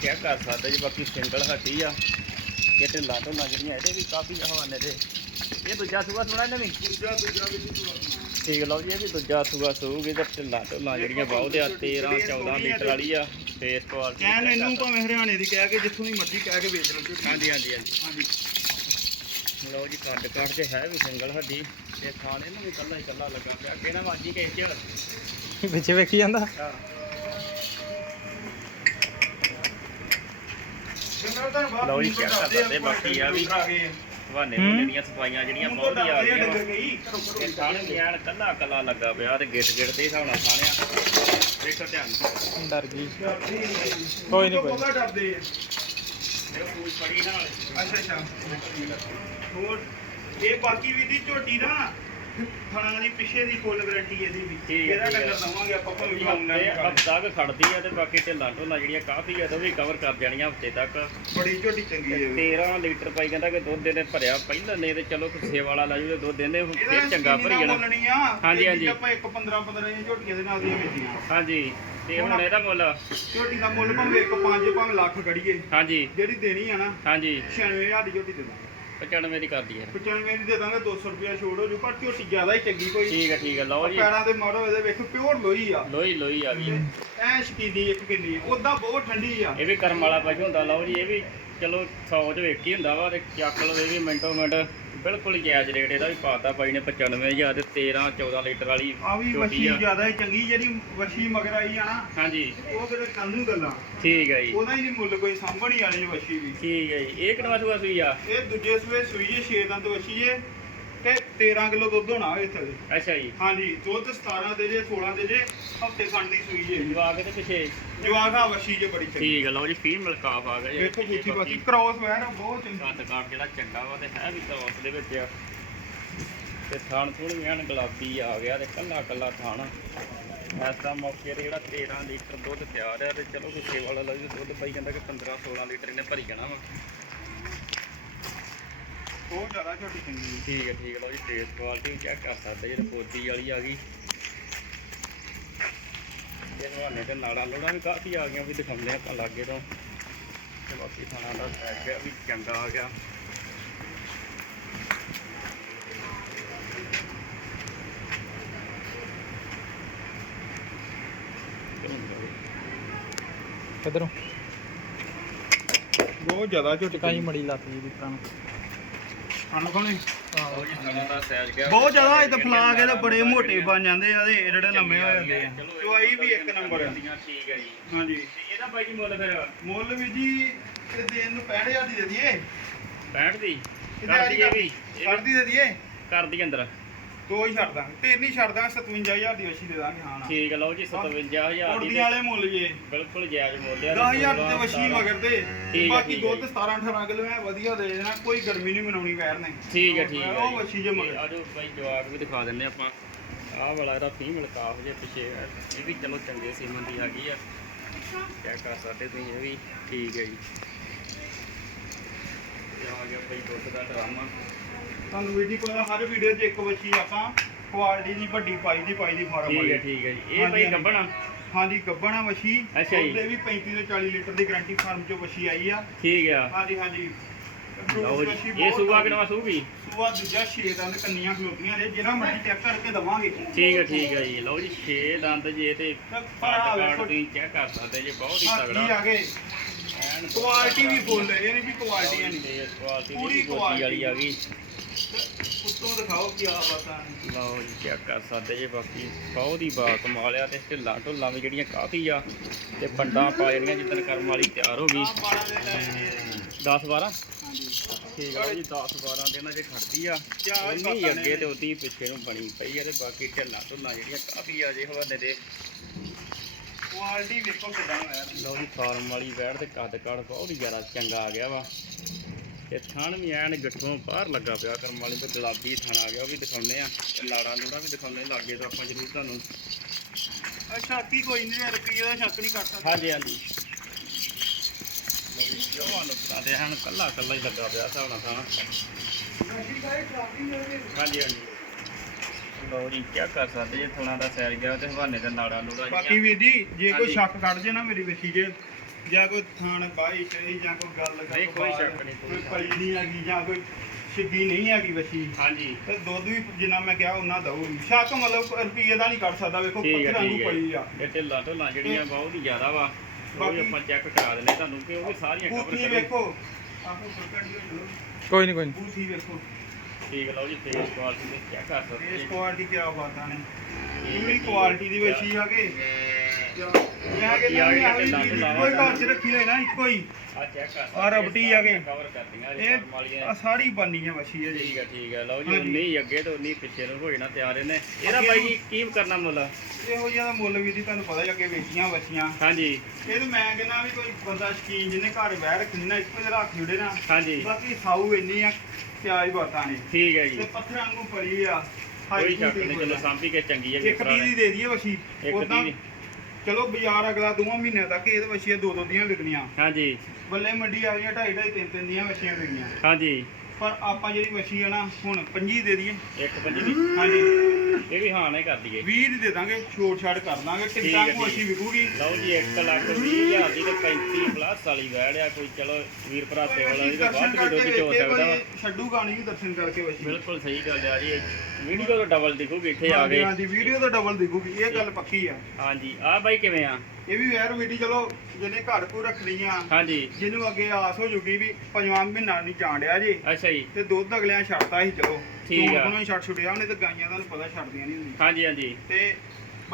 ਕੀ ਕਰ ਸਕਦੇ ਜੀ ਬਾਕੀ ਸਿੰਗਲ ਹੱਟੀ ਆ। ਇਹ ਢਿੱਲਾਂ ਢੁੱਲਾਂ ਜਿਹੜੀਆਂ ਇਹਦੇ ਵੀ ਕਾਫੀ ਹਵਾਨੇ ਦੇ। ਇਹ ਦੂਜਾ ਸੂਆ ਸੁਣਾ ਇਹਨੇ ਵੀ ਦੂਜਾ ਦੂਜਾ ਵਿੱਚ ਸੁਣਾ। ਠੀਕ ਲਓ ਜੀ ਇਹ ਵੀ ਦੂਜਾ ਸੂਆ ਸੂਗੀ ਤੇ ਢਿੱਲਾਂ ਢੁੱਲਾਂ ਜਿਹੜੀਆਂ ਬਹੁਤ ਆ 13 14 ਲੀਟਰ ਵਾਲੀ ਆ ਫੇਸ ਕੁਆਲਿਟੀ ਕਹਿਣ ਇਹਨੂੰ ਭਾਵੇਂ ਹਰਿਆਣੇ ਦੀ ਕਹਿ ਕੇ ਜਿੱਥੋਂ ਦੀ ਮਰਜ਼ੀ ਕਹਿ ਕੇ ਵੇਚ ਲਓ ਝੋਟੀ। ਹਾਂਜੀ ਹਾਂਜੀ ਹਾਂਜੀ। ਹਾਂਜੀ। ਲਓ ਜੀ ਕੱਦ ਕੱਟ ਤੇ ਹੈ ਵੀ ਸਿੰਗਲ ਹੱਡੀ ਤੇ ਖਾਣੇ ਨੂੰ ਵੀ ਕੱਲਾ ਹੀ ਕੱਲਾ ਲੱਗਾ ਪਿਆ। ਕਿਹਨਾਂ ਵਾਜੀ ਕੇ ਚ। ਪਿੱਛੇ ਵੇਖੀ ਜਾਂਦਾ? ਬਾਹਰ ਲਓ ਜੀ, ਨਿਕਲ check ਕਰ ਜਾਂਦੇ ਆ, ਸਕਦੇ ਬਾਕੀ ਆ ਵੀ। ਹੂੰ। ਜਿਹੜੀਆਂ ਸਫਾਈਆਂ ਜਿਹੜੀਆਂ ਬਹੁਤ ਹੀ ਆ ਡਰਦੇ ਆ ਗਈਆਂ ਵਾ। ਡੰਗਰ ਕਈ ਘਰੋਂ ਘਰੋਂ ਤੇ ਥਣ ਵੀ ਐਨ ਕੱਲਾ ਕੱਲਾ ਲੱਗਾ ਪਿਆ ਤੇ ਗਿੱਟ ਗਿੱਟ ਦੇ ਹਿਸਾਬ ਨਾਲ ਥਾਣਿਆ ਦੇਖੋ ਧਿਆਨ ਡਰ ਗਈ। ਹੀ ਨਹੀਂ। ਕੋਈ ਕੋਈ ਡਰਦੇ ਆ। ਅੱਛਾ ਅੱਛਾ। ਹੋਰ ਇਹ ਬਾਕੀ ਵੀ ਦੀ ਝੋਟੀ ਨਾ ਫਲਾਂ ਦੀ ਪਿੱਛੇ ਦੀ ਫੁੱਲ ਗਾਰੰਟੀ ਇਹਦੀ ਵੀ। ਠੀਕ ਹੈ, ਇਹਦਾ ਠੀਕ ਹੈ। ਡੰਗਰ ਦਵਾਂਗੇ ਆਪਾਂ ਭਾਵੇਂ ਹਫ਼ਤੇ ਆਨਲਾਈਨ ਹਫਤਾ ਕੁ ਖੜਦੀ ਆ ਤੇ ਬਾਕੀ ਢਿੱਲਾਂ ਢੋਲਾਂ ਜਿਹੜੀਆਂ ਕਾਫੀ ਆ ਤੇ ਉਹ ਵੀ ਕਵਰ ਕਰ ਜਾਣੀਆਂ ਹਫ਼ਤੇ ਤੱਕ। ਬੜੀ ਝੋਟੀ ਚੰਗੀ ਹੈ 13 ਲੀਟਰ ਪਾਈ ਕਹਿੰਦਾ ਕਿ ਦੁੱਧ ਇਹਨੇ ਭਰਿਆ ਪਹਿਲਾਂ ਨੇ ਤੇ ਚਲੋ ਕਿਸੇ ਵਾਲਾ ਲੈ ਦੁੱਧ ਇਹਨੇ ਫਿਰ ਚੰਗਾ ਭਰੀ ਜਾਣਾ। ਬੋਲਣੀ ਆ ਹਾਂਜੀ, ਇਹ ਹਾਂਜੀ। ਆਪਾਂ ਇੱਕ 15 15 ਦੀਆਂ ਝੋਟੀਆਂ ਦੇ ਨਾਲ ਦੀਆਂ ਵੇਚੀਆਂ। ਹਾਂਜੀ। ਤੇ ਹੁਣ ਇਹਦਾ ਮੁੱਲ? ਝੋਟੀ ਦਾ ਮੁੱਲ ਭਾਵੇਂ ਇੱਕ ਪੰਜ ਭਾਵੇਂ ਲੱਖ ਕੜੀਏ ਹਾਂਜੀ। ਜਿਹੜੀ ਦੇਣੀ ਆ ਨਾ ਹਾਂਜੀ। 96000 ਦੀ ਝੋਟੀ ਦੇ ਦਾਂਗੇ। 95 ਦੀ ਕਰਦੀ ਹੈ 95 ਦੀ ਦੇ ਦਾਂਗੇ 200 ਰੁਪਿਆ ਛੋੜ ਹੋ ਜੂ ਪਰ ਝੋਟੀ ਜ਼ਿਆਦਾ ਹੀ ਚੰਗੀ ਕੋਈ ਠੀਕ ਹੈ ਠੀਕ ਹੈ ਲਓ ਜੀ। ਪੈਰਾਂ ਦੇ ਮਾਰੋ ਇਹਦੇ ਵੇਖੋ ਪਿਓਰ ਲੋਈ ਆ। ਲੋਈ ਲੋਈ ਆ ਗਈ ਹੈ। ਐ ਸ਼ਕੀਨੀ ਇੱਕ ਕਿੰਨੀ ਉਦਾਂ ਬਹੁਤ ਠੰਡੀ ਆ। ਇਹ ਵੀ ਕਰਮ ਵਾਲਾ ਪਸ਼ੂ ਹੁੰਦਾ ਲਓ ਜੀ ਇਹ ਵੀ ਚਲੋ 100 ਚ ਵੇਖ ਹੁੰਦਾ ਵਾ ਤੇ ਚੱਕ ਲਓ ਇਹ ਵੀ ਮਿੰਟੋ ਮਿੰਟ ਬਿਲਕੁਲ ਜਾਇਜ਼ ਰੇਟ ਇਹਦਾ ਵੀ ਪਾਤਾ ਬਾਈ ਨੇ 95000 ਤੇ 13 14 ਲੀਟਰ ਵਾਲੀ ਆ ਵੀ ਆ। ਜ਼ਿਆਦਾ ਹੀ ਚੰਗੀ ਜਿਹੜੀ ਵਸ਼ੀ ਮਗਰ ਆਈ ਆ ਨਾ ਹਾਂਜੀ। ਉਹ ਕਿਤੇ ਕੱਲ ਨੂੰ ਗੱਲਾਂ। ਠੀਕ ਹੈ ਜੀ। ਉਹਦਾ ਹੀ ਨਹੀਂ ਮੁੱਲ ਕੋਈ ਸਾਂਭਣੀ ਵਾਲੀ ਵਸ਼ੀ ਵੀ। ਠੀਕ ਹੈ ਜੀ। ਇਹ ਕਿੰਨਾ ਸੂਆ ਸੂਈ ਆ? ਇਹ ਦੂਜੇ ਸੂਏ ਸੂਈ ਜੇ 6 ਦੰਦ ਵਸ਼ੀ ਜੇ ਤੇ 13 ਕਿਲੋ ਦੁੱਧ ਹੋਣਾ ਇੱਥੇ। ਦੇ ਅੱਛਾ ਜੀ। ਹਾਂਜੀ ਦੁੱਧ 17 ਦੇ ਜੇ 16 ਦੇ ਜੇ ਹਫ਼ਤੇ ਖੰਡ ਦੀ ਸੂਈ ਜੇ। ਜਵਾਕ ਦੇ ਪਿੱਛੇ। ਜਵਾਗ ਆ ਵਸ਼ੀ ਜੇ ਬੜੀ ਚੰਗੀ। ਠੀਕ ਹੈ ਲਓ ਜੀ ਫੀਮੇਲ ਕਾਫ ਆ ਗਿਆ ਜੀ। ਵੇਖੋ ਬੁੱਥੀ ਬਾਕੀ ਕ੍ਰੋਸ ਵੈਰ ਬਹੁਤ ਚੰਗੀ। ਕੱਦ ਕਾਟ ਜਿਹੜਾ ਚੰਗਾ ਵਾ ਤੇ ਹੈ ਵੀ ਕ੍ਰੋਸ ਦੇ ਵਿੱਚ। ਤੇ ਥਾਣ ਵੀ ਐਨ ਗੁਲਾਬੀ ਆ ਗਿਆ ਤੇ ਕੱਲਾ ਕੱਲਾ ਥਾਣ। ਇਸ ਦਾ ਮੌਕੇ ਤੇ ਜਿਹੜਾ 13 ਲੀਟਰ ਦੁੱਧ ਤਿਆਰ ਆ ਤੇ ਚਲੋ ਕਿਸੇ ਵਾਲਾ ਲੈ ਜੀ ਦੁੱਧ ਪਈ ਜਾਂਦਾ ਕਿ 15 16 ਲੀਟਰ ਇਹਨੇ ਭਰੀ ਜਾਣਾ ਵਾ। ਬਹੁਤ ਜ਼ਿਆਦਾ ਝੋਟੀ ਚੰਗੀ ਹੈ। ਠੀਕ ਹੈ ਠੀਕ ਹੈ ਲਓ ਜੀ ਟੇਸਟ ਕੁਆਲਿਟੀ ਚੈੱਕ ਕਰ ਸਕਦੇ ਜਿਹੜੇ ਪੋਦੀ ਵਾਲੀ ਆ ਗਈ। ਇਹ ਹਵਾਨੇ ਤੇ ਨਾੜਾਂ ਲੋੜਾਂ ਵੀ ਕਾਫੀ ਆ ਗਈਆਂ ਵੀ ਦਿਖਾਉਂਦੇ ਆ ਆਪਾਂ ਲਾਗੇ ਤੋਂ। ਤੇ ਬਾਕੀ ਥਾਣਾ ਦਾ ਸੈਟ ਵੀ ਚੰਗਾ ਆ ਗਿਆ। ਕਿਧਰੋਂ? ਬਹੁਤ ਜ਼ਿਆਦਾ ਝੋਟੀ ਟਿਕਾਈ ਮੜੀ ਲੱਤ ਜੀ ਦੀ ਤਰ੍ਹਾਂ। ਸਾਨੂੰ ਕੋਣੇ ਲਓ ਜੀ ਥਾਣਾ ਦਾ ਸਾਈਜ਼ ਗਿਆ। ਬਹੁਤ ਜ਼ਿਆਦਾ ਇਹ ਤਾਂ ਫਲਾ ਕੇ ਤਾਂ ਬੜੇ ਮੋਟੇ ਬਣ ਜਾਂਦੇ ਆ ਤੇ ਜਿਹੜੇ ਲੰਮੇ ਹੋ ਜਾਂਦੇ ਆ। ਚੁਆਈ ਵੀ ਇੱਕ ਨੰਬਰ ਆ। ਠੀਕ ਹੈ ਜੀ। ਹਾਂਜੀ। ਇਹਦਾ ਬਾਈ ਜੀ ਮੁੱਲ ਫਿਰ? ਮੁੱਲ ਵੀ ਜੀ ਇਹ ਦੇਣ ਨੂੰ 65000 ਦੀ ਦੇ ਦਈਏ। 65 ਦੀ? ਕਰਦੀ ਦੇ ਦਈਏ। ਕਰਦੀ ਅੰਦਰ। ਦੋ ਹੀ ਛੱਡ ਦਾਂਗੇ। ਤਿੰਨ ਹੀ ਛੱਡ ਦਾਂਗੇ 57000 ਦੀ ਵਸ਼ੀ ਦੇ ਦਾਂਗੇ ਹਾਂ ਨਾ ਠੀਕ ਹੈ ਲਓ ਜੀ 57000 ਦੀ ਉੜਦੀਆਂ ਤੇ ਵਾਲੇ ਮੁੱਲ ਜੇ। ਬਿਲਕੁਲ ਜਾਇਜ਼ ਮੁੱਲ ਆ 10000 ਤੇ ਵਸ਼ੀ ਮਗਰ ਦੇ ਹੈ, ਬਾਕੀ ਠੀਕ ਹੈ ਦੁੱਧ 17 18 ਕਿਲੋ ਐ ਵਧੀਆ ਦੇ ਦੇਣਾ ਕੋਈ ਗਰਮੀ ਨਹੀਂ ਮਨਾਉਣੀ ਪੈਰ ਨੇ ਠੀਕ ਹੈ ਠੀਕ ਹੈ ਉਹ ਵਸ਼ੀ ਜੇ ਮਗਰ। ਆਜੋ ਬਾਈ ਜਵਾਬ ਵੀ ਦਿਖਾ ਦਿੰਨੇ ਆਪਾਂ। ਆਹ ਵਾਲਾ ਇਹਦਾ ਫੀਮੇਲ ਕਾਫ ਜੇ ਪਿੱਛੇ ਹੈ। ਇਹ ਵੀ ਚਲੋ ਚੰਗੇ ਸੀਮਨ ਦੀ ਆ ਗਈ ਆ। ਚੈੱਕ ਕਰ ਸਕਦੇ ਤੁਸੀਂ ਇਹ ਵੀ ਠੀਕ ਹੈ ਜੀ। ਇਹ ਆ ਗਿਆ ਬਾਈ ਦੁੱਧ ਦਾ ਡਰਾਮਾ। ਤੁਹਾਨੂੰ ਵੀਡੀਓ ਪਤਾ ਹਰ ਵੀਡੀਓ 'ਚ ਇੱਕ ਵਸ਼ੀ ਆਪਾਂ ਕੁਆਲਿਟੀ ਦੀ ਵੱਡੀ ਪਾਈ ਦੀ ਪਾਈ ਦੀ ਫਾਰਮ ਠੀਕ ਹੈ ਠੀਕ ਹੈ ਜੀ। ਇਹ ਹਾਂਜੀ। ਗੱਬਣਾ? ਹਾਂਜੀ ਗੱਬਣਾ ਜੀ। ਉਹਦੇ ਵੀ 35 ਤੋਂ 40 ਲੀਟਰ ਦੀ ਗਾਰੰਟੀ ਫਾਰਮ 'ਚੋਂ ਵਸ਼ੀ ਆਈ ਆ। ਠੀਕ ਆ। ਹਾਂਜੀ ਹਾਂਜੀ। ਇਹ ਸੂਆ ਕਿਨਵਾ ਸੂਗੀ? ਸੂਆ ਦੂਜਾ ਛੇ ਦੰਦ ਕੰਨੀਆਂ ਖਲੋਤੀਆਂ ਨੇ ਜਿਹੜਾ ਮਰਜ਼ੀ ਚੈੱਕ ਕਰਕੇ ਦਵਾਂਗੇ। ਠੀਕ ਹੈ ਠੀਕ ਹੈ ਜੀ। ਲਓ ਜੀ 6 ਦੰਦ ਜੇ ਤੇ ਪਰ ਆ ਵੇਖੋ। ਤੁਸੀਂ ਚੈੱਕ ਕਰ ਸਕਦੇ ਜੇ ਬਹੁਤ ਹੀ ਤਗੜਾ ਆ ਗਏ? ਕੁਆਲਿਟੀ ਵੀ ਫੁੱਲ ਹੈ ਨਹੀਂ ਵੀ ਕੁਆਲਿਟੀ ਹੈ ਨਹੀਂ। ਤੇ ਕੁਆਲਿਟੀ ਪੂਰੀ ਦੀ ਗੋਦੀ ਵਾਲੀ ਆ ਗਈ। ਉੱਤੋਂ ਦਿਖਾਓ ਕੀ ਬਾਤਾਂ ਨੇ। ਲਓ ਜੀ ਚੈੱਕ ਕਰ ਸਕਦੇ ਜੇ ਬਾਕੀ। ਬਹੁਤ ਹੀ ਬਾ ਕਮਾਲ ਆ ਤੇ ਢਿੱਲਾਂ ਢੁੱਲਾਂ ਵੀ ਜਿਹੜੀਆਂ ਕਾਫੀ ਆ ਤੇ ਪੰਡਾਂ ਪਾ ਜਿਹੜੀਆਂ ਜਿੱਦਣ ਕਰਮ ਵਾਲੀ ਤਿਆਰ ਹੋ ਗਈ। ਆ ਪਾਣਾ ਦੇ ਟਾਈਮ 10 12 ਹਾਂਜੀ। ਠੀਕ ਆ ਜੀ 10 12 ਦਿਨਾਂ ਜੇ ਖੜਦੀ ਆ। ਚਾਰ ਹੀ ਉਨੀ ਬਾਤਾਂ ਅੱਗੇ। ਤੇ ਉਹਦੀ ਪਿੱਛੇ ਨੂੰ ਬਣੀ ਪਈ ਆ ਤੇ ਬਾਕੀ ਢਿੱਲਾਂ ਢੁੱਲਾਂ ਜਿਹੜੀਆਂ ਕਾਫੀ ਆ ਜੇ ਹਵਾਲੇ ਦੇ। ਕੁਆਲਿਟੀ ਵੇਖੋ ਕਿਦਾਂ ਹੋਇਆ ਲਓ ਜੀ ਫਾਰਮ ਵਾਲੀ ਵੈੜ ਤੇ ਕੱਦ ਕਾੜ ਬਹੁਤ ਹੀ ਜ਼ਿਆਦਾ ਚੰਗਾ ਆ ਗਿਆ ਵਾ। ਤੇ ਥਣ ਵੀ ਐਨ ਗੱਠੋਂ ਬਾਹਰ ਲੱਗਾ ਪਿਆ ਕਰਮ ਵਾਲੀ ਤੋਂ ਗੁਲਾਬੀ ਥਣ ਆ ਗਿਆ ਉਹ ਵੀ ਦਿਖਾਉਂਦੇ ਆ। ਤੇ ਲਾੜਾ ਲੂੜਾ ਵੀ ਦਿਖਾਉਂਦੇ ਲਾਗੇ ਤੋਂ ਆਪਾਂ ਜ਼ਰੂਰ ਤੁਹਾਨੂੰ। ਅੱਛਾ ਕੀ ਕੋਈ ਨਹੀਂ ਰੁਪਈਏ ਦਾ ਸ਼ੱਕ ਨਹੀਂ ਕਰ ਸਕਦਾ ਹਾਂਜੀ। ਹਾਂਜੀ ਜਵਾਨ ਨੂੰ ਦੇ ਹਨ ਕੱਲਾ ਕੱਲਾ ਹੀ ਲੱਗਾ ਪਿਆ ਨਾਲ ਥਣ ਹਾਂਜੀ ਹਾਂਜੀ। ਜੀ ਕੀ ਕਰ ਸਕਦੇ ਜੇ ਥਣਾ ਦਾ ਸੈਰ ਗਿਆ ਤੇ ਹਵਾਨੇ ਦੇ ਨਾੜਾ ਨੂੜਾ ਬਾਕੀ ਵੀਰ ਜੀ ਜੇ ਕੋਈ ਹਾਂਜੀ। ਸ਼ੱਕ ਕੱਢ ਜੇ ਨਾ ਮੇਰੀ ਵੇਖੀ ਜੇ ਜਾਂ ਕੋਈ ਥਾਣ ਬਾਈ ਚਾਹੀ ਜਾਂ ਕੋਈ ਗੱਲ ਕਰ ਨਹੀਂ, ਕੋਈ ਸ਼ੱਕ ਨਹੀਂ, ਕੋਈ ਕੋਈ ਸ਼ੱਕ ਪਈ ਨਹੀਂ। ਹੈਗੀ ਜਾਂ ਕੋਈ ਛਿੱਗੀ ਨਹੀਂ ਹੈਗੀ ਵਸੀ। ਹਾਂਜੀ। ਤੇ ਦੁੱਧ ਵੀ ਜਿੰਨਾ ਮੈਂ ਕਿਹਾ ਉਹਨਾਂ ਦਊਗੀ ਸ਼ੱਕ ਮਤਲਬ ਰੁਪਈਏ ਦਾ ਨਹੀਂ ਕੱਢ ਸਕਦਾ ਵੇਖੋ ਠੀਕ ਹੈ ਪੱਥਰਾਂ ਨੂੰ ਠੀਕ ਹੈ। ਪਈ ਆ। ਇਹ ਢਿੱਲਾਂ ਢੁੱਲਾਂ ਜਿਹੜੀਆਂ ਬਹੁਤ ਹੀ ਜ਼ਿਆਦਾ ਵਾ ਉਹ ਬਾਕੀ- ਵੀ ਆਪਾਂ ਚੈੱਕ ਕਰਾ ਦਿੰਦੇ ਤੁਹਾਨੂੰ ਕਿ ਉਹ ਵੀ ਸਾਰੀਆਂ ਕਵਰ ਬੂਥੀ ਕਰੋ ਵੇਖੋ। ਆਪੋ ਪ੍ਰਕਟ ਹੋ ਕੋਈ ਨਹੀਂ ਕੋਈ ਨੀ। ਬੂਥੀ ਵੇਖੋ। ਹੈ ਲਓ ਜੀ ਫੇਸ ਕੁਆਲਿਟੀ ਦੇ ਚੈੱਕ ਕਰ ਸਕਦੇ ਜੀ? ਕੁਆਲਿਟੀ ਕੀ ਬਾਤਾਂ ਨੇ? ਪੂਰੀ ਕੁਆਲਿਟੀ ਦੀ ਵਸੀ ਆ ਕੇ। ਮੈਂ ਕਹਿੰਦਾ ਵੀ ਆਹ ਵੀ ਚੀਜ਼ ਇੱਕੋ ਹੀ ਘਰ 'ਚ ਰੱਖੀ ਹੋਈ ਨਾ ਇੱਕੋ ਹੀ। ਆ ਚੈੱਕ ਕਰ ਆਹ ਰਬਟੀ ਆ ਗਏ। ਕਵਰ ਕਰਦੀਆਂ ਇਹ ਇਹ ਫਾਰਮ ਵਾਲੀਆਂ। ਆ ਸਾਰੀ ਬਾਨੀ ਆ ਵਸ਼ੀ ਹੈ ਜੀ। ਠੀਕ ਹੈ ਠੀਕ ਹੈ ਲਓ ਜੀ ਹਾਂਜੀ। 19 ਅੱਗੇ ਤੋਂ 19 ਪਿੱਛੇ ਨੂੰ ਹੋਈ ਨਾ ਤਿਆਰ ਇਹਨੇ। ਇਹਦਾ ਬਾਈ ਜੀ ਕੀ ਕਰਨਾ ਮੁੱਲ? ਇਹੋ ਜਿਹਾ ਦਾ ਮੁੱਲ ਵੀ ਦੀ ਤੁਹਾਨੂੰ ਪਤਾ ਹੀ ਅੱਗੇ ਵੇਚੀਆਂ ਵਸ਼ੀਆਂ ਹਾਂਜੀ। ਇਹ ਤੇ ਮੈਂ ਕਹਿੰਦਾ ਵੀ ਕੋਈ ਬੰਦਾ ਸ਼ਕੀਨ ਜਿਹਨੇ ਘਰ ਬਹਿ ਰੱਖਣੀ ਨਾ ਇੱਕੋ ਜਿਹਾ ਰੱਖ ਜੁੜੇ ਨਾ। ਹਾਂਜੀ। ਬਾਕੀ ਸਾਊ ਇੰਨੀ ਆ ਪਿਆਜ ਬਾਤਾਂ ਨੇ। ਠੀਕ ਹੈ ਤੇ ਜੀ ਪੱਥਰਾਂ ਵਾਂਗੂ ਪੜੀ ਆ। ਕੋਈ ਸ਼ੱਕ ਨਹੀਂ ਚਲੋ ਸਾਂਭੀ ਕੇ ਚੰਗੀ ਹੈ ਇੱਕ ਤੀਹ ਦੀ ਦੇ ਦਈਏ ਵਸ਼ੀ ਇੱਕ ਉਦਾਂ ਤੀਹ ਦੀ। ਚਲੋ ਬਾਜ਼ਾਰ ਅਗਲਾ ਦੋਵਾਂ ਮਹੀਨਿਆਂ ਤੱਕ ਇਹਦੇ ਵਸ਼ੀਆਂ ਦੋ ਦੋ ਦੀਆਂ ਵਿਕਣੀਆਂ। ਹਾਂਜੀ। ਬੱਲੇ ਮੰਡੀ ਆ ਗਈਆਂ ਢਾਈ ਢਾਈ ਤਿੰਨ ਤਿੰਨ ਦੀਆਂ ਵਸ਼ੀਆਂ ਵਿਕਣੀਆਂ। ਹਾਂਜੀ। ਪਰ ਆਪਾਂ ਜਿਹੜੀ ਵਸ਼ੀ ਆ ਨਾ ਹੁਣ 25 ਦੇ ਦਈਏ। ਇੱਕ ਪੰਜੀ ਦੀ। ਹਾਂਜੀ। ਇਹ ਵੀ ਹਾਂ ਨਾ ਕਰ ਦਈਏ। 20 ਦੀ ਦੇ ਦਾਂਗੇ ਛੋਟ ਛਾੜ ਕਰ ਦਾਂਗੇ ਟਿਕਟਾਂ ਕੋ। ਵਸ਼ੀ ਵਿਕੂਗੀ? ਲਓ ਜੀ 1 ਲੱਖ 20 ਹਜ਼ਾਰ ਦੀ ਤੇ 35 ਪਲੱਸ ਵਾਲੀ ਵੈੜ ਆ ਕੋਈ ਚਲੋ ਵੀਰ ਭਰਾ ਤੇ ਵਾਲਾ ਇਹਦੇ ਵੱਧ ਵੀ ਦੁੱਧ ਚੋ ਸਕਦਾ ਵਾ। ਕੋਈ ਛੱਡੂ ਗਾਣੀ ਵੀ ਦਰਸ਼ਨ ਕਰਕੇ ਵਸ਼ੀ ਬਿਲਕੁਲ ਸਹੀ ਗੱਲ ਆ ਜੀ। ਵੀਡੀਓ ਤੋਂ ਡਬਲ ਦਿਖੂਗੀ ਇੱਥੇ ਆ ਗਏ ਹਾਂਜੀ ਵੀਡੀਓ ਤਾਂ ਡਬਲ ਦਿਖੂਗੀ ਇਹ ਗੱਲ ਪੱਕੀ ਆ। ਹਾਂਜੀ। ਆ ਬਾਈ ਕਿਵੇਂ ਆ? ਇਹ ਵੀ ਵੈਰ ਵੀਡੀ ਚਲੋ ਜਿਹਨੇ ਘਰ ਕੋ ਰੱਖਣੀ ਆ ਹਾਂਜੀ। ਜਿਹਨੂੰ ਅੱਗੇ ਆਸ ਹੋ ਜੂਗੀ ਵੀ ਪੰਜਵਾਂ ਮਹੀਨਾ ਨਹੀਂ ਜਾਣ ਡਿਆ ਜੀ। ਅੱਛਾ ਜੀ। ਤੇ ਦੁੱਧ ਅਗਲਿਆਂ ਛੱਡਤਾ ਸੀ ਚਲੋ। ਠੀਕ ਆ। ਉਹਨਾਂ ਛੱਡ ਛੁੱਟਿਆ ਉਹਨੇ ਤੇ ਗਾਈਆਂ ਤੁਹਾਨੂੰ ਪਤਾ ਛੱਡਦੀਆਂ ਨਹੀਂ ਹੁੰਦੀਆਂ। ਹਾਂਜੀ ਹਾਂਜੀ। ਤੇ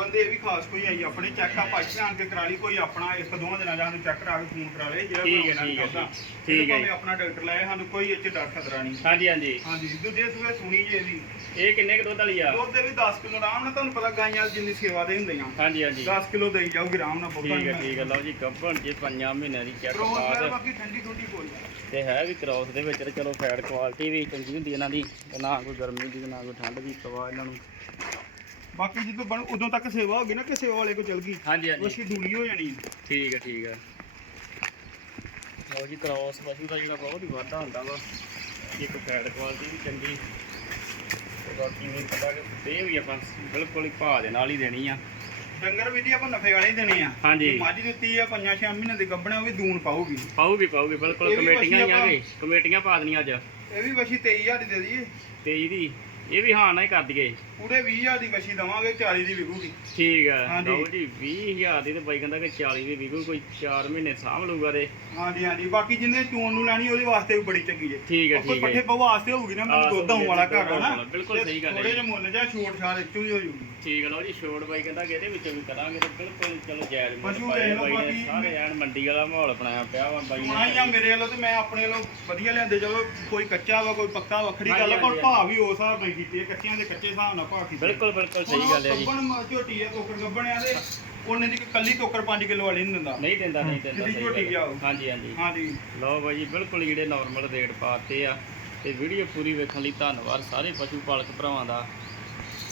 ਬੰਦੇ ਇਹ ਵੀ ਖਾਸ ਕੋਈ ਆਈ ਆਪਣੇ ਚੈੱਕਅਪ ਅੱਜ ਆਣ ਕੇ ਕਰਾ ਲਈ ਕੋਈ ਆਪਣਾ ਇੱਕ ਦੋ ਦਿਨਾਂ ਜਾਂ ਨੂੰ ਚੈੱਕ ਕਰਾ ਕੇ ਫੋਨ ਕਰਾ ਲੇ ਜਿਹੜਾ ਠੀਕ ਹੈ, ਠੀਕ ਹੈ। ਠੀਕ ਹੈ। ਭਾਵੇਂ ਆਪਣਾ ਡਾਕਟਰ ਲਾਏ ਸਾਨੂੰ ਕੋਈ ਇੱਥੇ ਡਰ ਖਤਰਾ ਨਹੀਂ। ਹਾਂਜੀ ਹਾਂਜੀ। ਹਾਂਜੀ ਦੂਜੇ ਸੂਏ ਸੁਣੀ ਜੇ ਦੀ ਇਹ ਕਿੰਨੇ ਕੁ ਦੁੱਧ ਵਾਲੀ ਆ? ਦੁੱਧ ਦੇ ਵੀ 10 ਕਿਲੋ ਆਰਾਮ ਨਾਲ ਤੁਹਾਨੂੰ ਪਤਾ ਗਾਈਆਂ ਜਿੰਨੀ ਸੇਵਾ ਦੇ ਹੁੰਦੀਆਂ ਹਾਂਜੀ ਹਾਂਜੀ। 10 ਕਿਲੋ ਦੇਈ ਜਾਊਗੀ ਆਰਾਮ ਨਾਲ ਠੀਕ ਹੈ ਠੀਕ ਹੈ ਲਓ ਜੀ ਗੱਭਣ ਜੀ ਪੰਜਾਂ ਮਹੀਨਿਆਂ ਦੀ ਚੈੱਕ ਕਰੋਸ ਪਾਸ ਬਾਕੀ ਠੰਡੀ ਠੰਡੀ ਕੋਈ ਤੇ ਹੈ ਵੀ ਕ੍ਰੋਸ ਦੇ ਵਿੱਚ ਤੇ ਚਲੋ ਫੈਟ ਕੁਆਲਿਟੀ ਵੀ ਚੰਗੀ ਹੁੰਦੀ ਇਹਨਾਂ ਦੀ ਤੇ ਨਾ ਕੋਈ ਗਰਮੀ ਦੀ ਤੇ ਨਾ ਕੋਈ ਠੰਡ ਦੀ ਪਵਾ ਇਹਨਾਂ ਨੂੰ। ਬਾਕੀ ਜਦੋਂ ਬਣ ਉਦੋਂ ਤੱਕ ਸੇਵਾ ਹੋ ਗਈ ਨਾ ਕਿ ਸੇਵਾ ਵਾਲੇ ਕੋ ਚਲ ਗਈ। ਹਾਂਜੀ ਹਾਂਜੀ। ਉਸकी ਡੂਲੀ ਹੋ ਜਾਣੀ। ਠੀਕ ਹੈ ਠੀਕ ਹੈ। ਲਓ ਜੀ ਕ੍ਰੋਸ ਪਸ਼ੂ ਦਾ ਜਿਹੜਾ ਬਹੁਤ ਹੀ ਵਾਧਾ ਹੁੰਦਾ ਵਾ। ਇੱਕ ਫੈਟ ਕੁਆਲਿਟੀ ਵੀ ਚੰਗੀ। ਤੇ ਬਾਕੀ ਨਹੀਂ ਪਤਾ ਕਿ ਦੇ ਵੀ ਆਪਾਂ ਬਿਲਕੁਲ ਹੀ ਭਾਅ ਦੇ ਨਾਲ ਹੀ ਦੇਣੀ ਆ। ਡੰਗਰ ਵੀ ਦੀ ਆਪਾਂ ਨਫੇ ਵਾਲੇ ਹੀ ਦੇਣੇ ਆ। ਹਾਂਜੀ। ਜੇ ਮੱਝ ਦਿੱਤੀ ਆ ਪੰਜਾਂ ਛੇ ਮਹੀਨੇ ਦੀ ਗੱਭਣਾ ਉਹ ਵੀ ਦੂਣ ਪਾਊਗੀ। ਪਾਊਗੀ ਪਾਊਗੀ ਬਿਲਕੁਲ। ਇਹ ਵੀ ਕਮੇਟੀਆਂ ਹੀ ਆਗੇ ਕਮੇਟੀਆਂ ਪਾ ਦੇਣੀਆਂ ਅੱਜ। ਇਹ ਵੀ ਵਸ਼ੀ 23000 ਦੀ ਦੇ ਦਈਏ। ਤੇ ਇਹਦੀ ਇਹ ਵੀ ਹਾਂ ਨਾ ਹੀ ਕਰ ਦਈਏ। ਪੂਰੇ 20000 ਦੀ ਵਸ਼ੀ ਦਵਾਂਗੇ 40 ਦੀ ਵਿਕੂਗੀ। ਠੀਕ ਹੈ ਹਾਂਜੀ। ਲਓ ਜੀ 20000 ਦੀ ਤੇ ਬਾਈ ਕਹਿੰਦਾ ਕਿ 40 ਦੀ ਵਿਕੂ ਕੋਈ 4 ਮਹੀਨੇ ਸਾਂਭ ਲੂਗਾ ਤੇ। ਹਾਂਜੀ ਹਾਂਜੀ। ਬਾਕੀ ਜਿੰਨੇ ਚੋਣ ਨੂੰ ਲੈਣੀ ਉਹਦੇ ਵਾਸਤੇ ਵੀ ਬੜੀ ਚੰਗੀ ਜੇ ਠੀਕ ਹੈ ਠੀਕ ਹੈ ਪੱਠੇ ਪਵਾ ਵਾਸਤੇ ਹੋਊਗੀ ਨਾ ਮੈਨੂੰ ਹਾਂ, ਦੁੱਧ ਆਉਣ ਵਾਲਾ ਘਰ ਆ ਨਾ। ਬਿਲਕੁਲ ਸਹੀ ਗੱਲ ਹੈ ਥੋੜੇ। ਜਿਹਾ ਮੁੱਲ ਜਾਂ ਛੋਟ ਛਾੜ ਇੱਥੋਂ ਹੀ ਹੋ ਜੂਗੀ। ਠੀਕ ਹੈ ਲਓ ਜੀ ਛੋੜ ਬਾਈ ਕਹਿੰਦਾ ਕਿ ਇਹਦੇ ਵਿੱਚੋਂ ਵੀ ਕਰਾਂਗੇ ਤੇ ਬਿਲਕੁਲ ਚਲੋ ਜਾਇਜ਼ ਮੁੱਲ ਪਸ਼ੂ ਪਾਏ ਦੇਖ ਲਓ ਬਾਈ ਨੇ ਬਾਕੀ ਸਾਰੇ ਐਨ ਮੰਡੀ ਵਾਲਾ ਮਾਹੌਲ ਬਣਾਇਆ ਪਿਆ ਵਾ ਬਾਈ ਆ ਨੇ ਮੇਰੇ ਵੱਲੋਂ ਤੇ ਮੈਂ ਆਪਣੇ ਵੱਲੋਂ ਵਧੀਆ ਲਿਆਂਦੇ ਚਲੋ ਕੋਈ ਕੱਚਾ ਵਾ ਕੋਈ ਪੱਕਾ ਵੱਖਰੀ ਗੱਲ ਆ ਪਰ। ਭਾਅ ਵੀ ਉਸ ਹਿਸਾਬ ਨਾਲ ਕੀਤੇ ਆ, ਕੱਚਿਆਂ ਦੇ ਕੱਚੇ ਹਿਸਾਬ ਨਾਲ ਭਾਅ ਕੀਤੇ ਬਿਲਕੁਲ ਬਿਲਕੁਲ ਸਹੀ ਗੱਲ ਹੈ ਜੀ। ਗੱਬਣ ਮ- ਝੋਟੀ ਆ ਤੋਕੜ ਗੱਬਣਿਆ ਦੇ ਉਹਨੇ ਦੀ ਕੱਲੀ ਤੋਕੜ 5 ਕਿਲੋ ਵਾਲੀ ਨਹੀਂ ਦਿੰਦਾ। ਨਹੀਂ ਦਿੰਦਾ ਨਹੀਂ ਦਿੰਦਾ ਸਹੀ ਝੋਟੀ ਹੈ। ਆਓ। ਹਾਂਜੀ ਹਾਂਜੀ। ਹਾਂਜੀ। ਲਓ ਬਾਈ ਬਿਲਕੁਲ ਜਿਹੜੇ ਨਾਰਮਲ ਰੇਟ ਪਾਤੇ ਆ। ਤੇ ਵੀਡੀਓ ਪੂਰੀ ਵੇਖਣ ਲਈ ਧੰਨਵਾਦ ਸਾਰੇ ਪਸ਼ੂ ਪਾਲਕ ਭਰਾਵਾਂ ਦਾ।